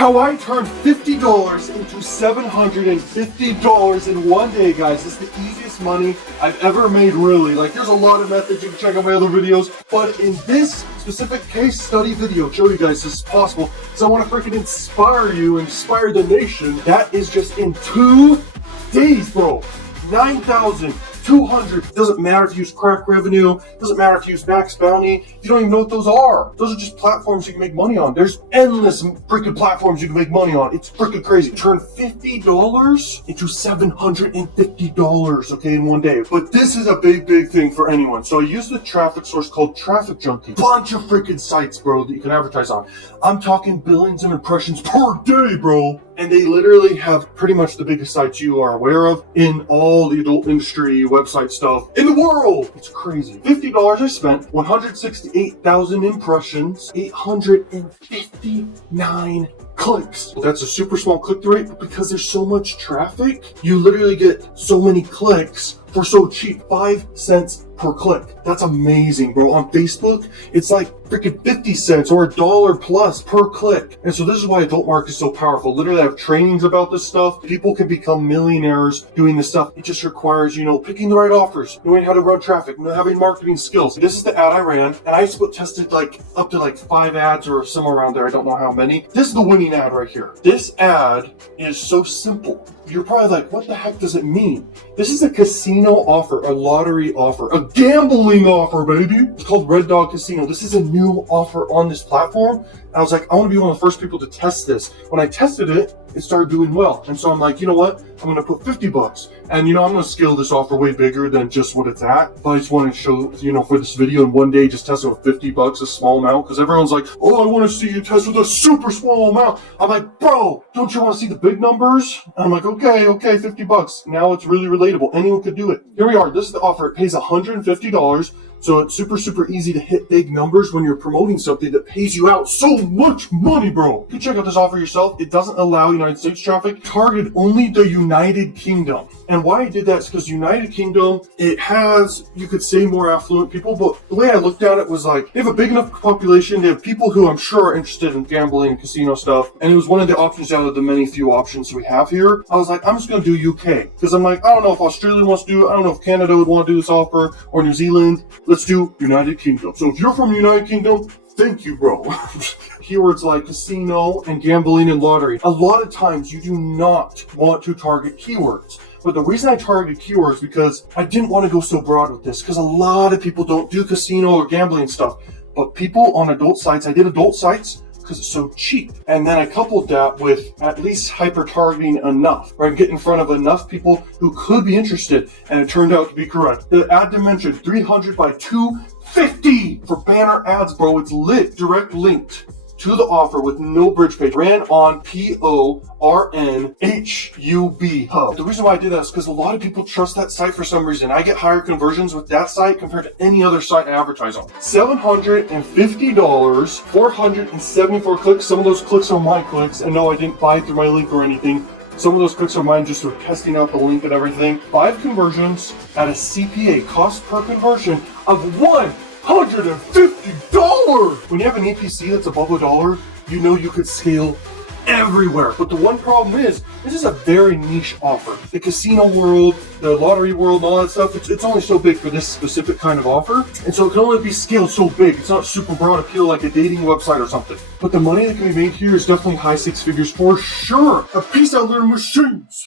How I turned $50 into $750 in one day, guys. It's the easiest money I've ever made, really. Like, there's a lot of methods. You can check out my other videos. But in this specific case study video, show you guys this is possible. So I want to freaking inspire you, inspire the nation. That is just in 2 days, bro. 9,200. Doesn't matter if you use CrakRevenue. Doesn't matter if you use Max Bounty. You don't even know what those are. Those are just platforms you can make money on. There's endless freaking platforms you can make money on. It's freaking crazy. Turn $50 into $750, okay, in one day. But this is a big thing for anyone. So I use the traffic source called TrafficJunky. Bunch of freaking sites, bro, that you can advertise on. I'm talking billions of impressions per day, bro. And they literally have pretty much the biggest sites you are aware of in all the adult industry website stuff in the world. It's crazy. $50 I spent, 168,000 impressions, 859 clicks. That's a super small click-through rate, but because there's so much traffic, you literally get so many clicks for so cheap, 5 cents per click. That's amazing, bro. On Facebook, it's like freaking 50 cents or $1 plus per click. And so this is why adult market is so powerful. Literally, I have trainings about this stuff. People can become millionaires doing this stuff. It just requires, picking the right offers, knowing how to run traffic, having marketing skills. This is the ad I ran, and I tested up to 5 ads or somewhere around there. I don't know how many. This is the winning ad right here. This ad is so simple. You're probably like, what the heck does it mean? This is a casino offer, a lottery offer, a gambling offer, baby. It's called Red Dog Casino. This is a new offer on this platform. I was like, I want to be one of the first people to test this. When I tested it, it started doing well. And so I'm like, you know what? I'm going to put $50. And, I'm going to scale this offer way bigger than just what it's at. But I just want to show, for this video in one day, just test it with $50, a small amount. Because everyone's like, oh, I want to see you test with a super small amount. I'm like, bro, don't you want to see the big numbers? And I'm like, okay, $50. Now it's really relatable. Anyone could do it. Here we are. This is the offer. It pays $150. So it's super easy to hit big numbers when you're promoting something that pays you out so much money, bro. You can check out this offer yourself. It doesn't allow United States traffic. Targeted only the United Kingdom. And why I did that is because United Kingdom, it has, you could say, more affluent people, but the way I looked at it was like, they have a big enough population. They have people who I'm sure are interested in gambling and casino stuff. And it was one of the options out of the many few options we have here. I was like, I'm just going to do UK. Because I'm like, I don't know if Australia wants to do it. I don't know if Canada would want to do this offer, or New Zealand. Let's do United Kingdom. So if you're from United Kingdom, thank you, bro. Keywords like casino and gambling and lottery. A lot of times you do not want to target keywords. But the reason I targeted keywords is because I didn't want to go so broad with this, because a lot of people don't do casino or gambling stuff. But people on adult sites, I did adult sites because it's so cheap. And then I coupled that with at least hyper-targeting enough, where I get in front of enough people who could be interested, and it turned out to be correct. The ad dimension, 300 by 250 for banner ads, bro. It's lit, direct linked to the offer with no bridge page. Ran on PORNHUB Hub. The reason why I did that is because a lot of people trust that site for some reason. I get higher conversions with that site compared to any other site I advertise on. $750, 474 clicks. Some of those clicks are my clicks, and no, I didn't buy through my link or anything. Some of those clicks are mine just for testing out the link and everything. 5 conversions at a CPA, cost per conversion, of $150. When you have an EPC that's above $1, you could scale everywhere. But the one problem is, this is a very niche offer. The casino world, the lottery world, and all that stuff, it's only so big for this specific kind of offer. And so it can only be scaled so big. It's not super broad appeal like a dating website or something. But the money that can be made here is definitely high 6 figures for sure. A peace out, little machines.